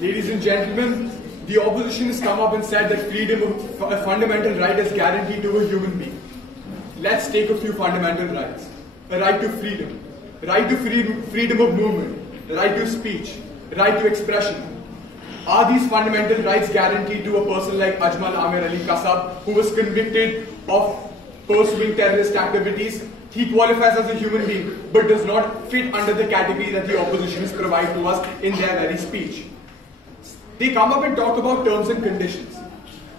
Ladies and gentlemen, the opposition has come up and said that freedom of a fundamental right is guaranteed to a human being. Let's take a few fundamental rights. A right to freedom, right to freedom of movement, right to speech, right to expression. Are these fundamental rights guaranteed to a person like Ajmal Amir Ali Kasab, who was convicted of pursuing terrorist activities? He qualifies as a human being, but does not fit under the category that the opposition provides to us in their very speech. They come up and talk about terms and conditions.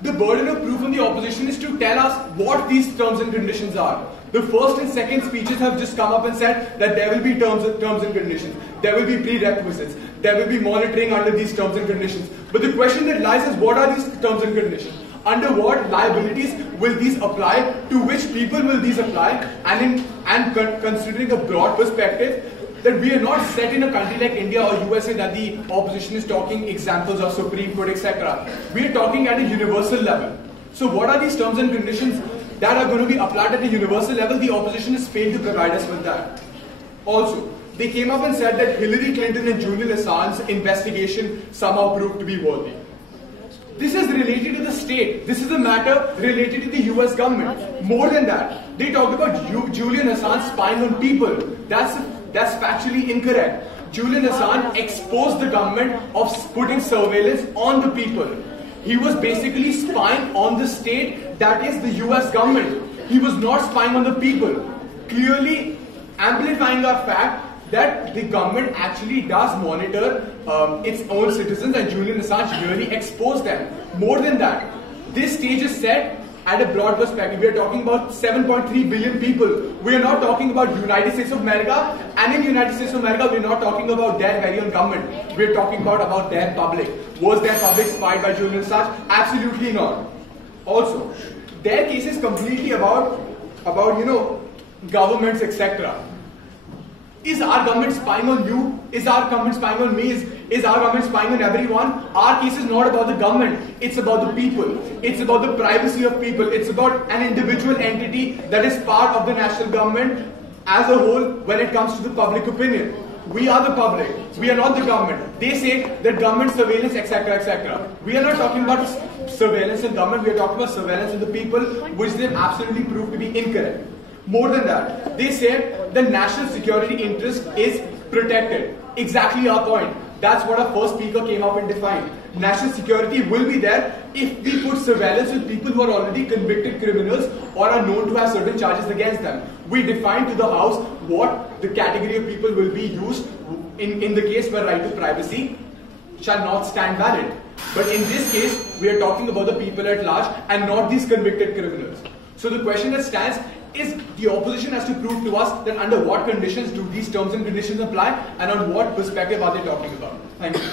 The burden of proof on the opposition is to tell us what these terms and conditions are. The first and second speeches have just come up and said that there will be terms and conditions. There will be prerequisites. There will be monitoring under these terms and conditions. But the question that lies is, what are these terms and conditions? Under what liabilities will these apply? To which people will these apply? And considering a broad perspective, that we are not set in a country like India or USA that the opposition is talking examples of Supreme Court, etc. We are talking at a universal level. So what are these terms and conditions that are going to be applied at a universal level? The opposition has failed to provide us with that. Also, they came up and said that Hillary Clinton and Julian Assange's investigation somehow proved to be worthy. This is related to the state. This is a matter related to the US government. More than that, they talk about Julian Assange spying on people. That's factually incorrect. Julian Assange exposed the government of putting surveillance on the people. He was basically spying on the state, that is the US government. He was not spying on the people. Clearly amplifying our fact that the government actually does monitor its own citizens, and Julian Assange really exposed them. More than that, this stage is set at a broad perspective. We are talking about 7.3 billion people. We are not talking about United States of America, and in United States of America, we are not talking about their very own government. We are talking about their public. Was their public spied by Julian Assange? Absolutely not. Also, their case is completely about governments, etc. Is our government spying on you? Is our government spying on me? Is our government spying on everyone? Our case is not about the government. It's about the people. It's about the privacy of people. It's about an individual entity that is part of the national government as a whole when it comes to the public opinion. We are the public. We are not the government. They say that government surveillance, etc., etc. We are not talking about surveillance in government. We are talking about surveillance of the people, which they have absolutely proved to be incorrect. More than that, they said the national security interest is protected. Exactly our point. That's what our first speaker came up and defined. National security will be there if we put surveillance with people who are already convicted criminals or are known to have certain charges against them. We defined to the House what the category of people will be used in the case where right to privacy shall not stand valid. But in this case, we are talking about the people at large and not these convicted criminals. So the question that stands is, the opposition has to prove to us that under what conditions do these terms and conditions apply, and on what perspective are they talking about. Thank you.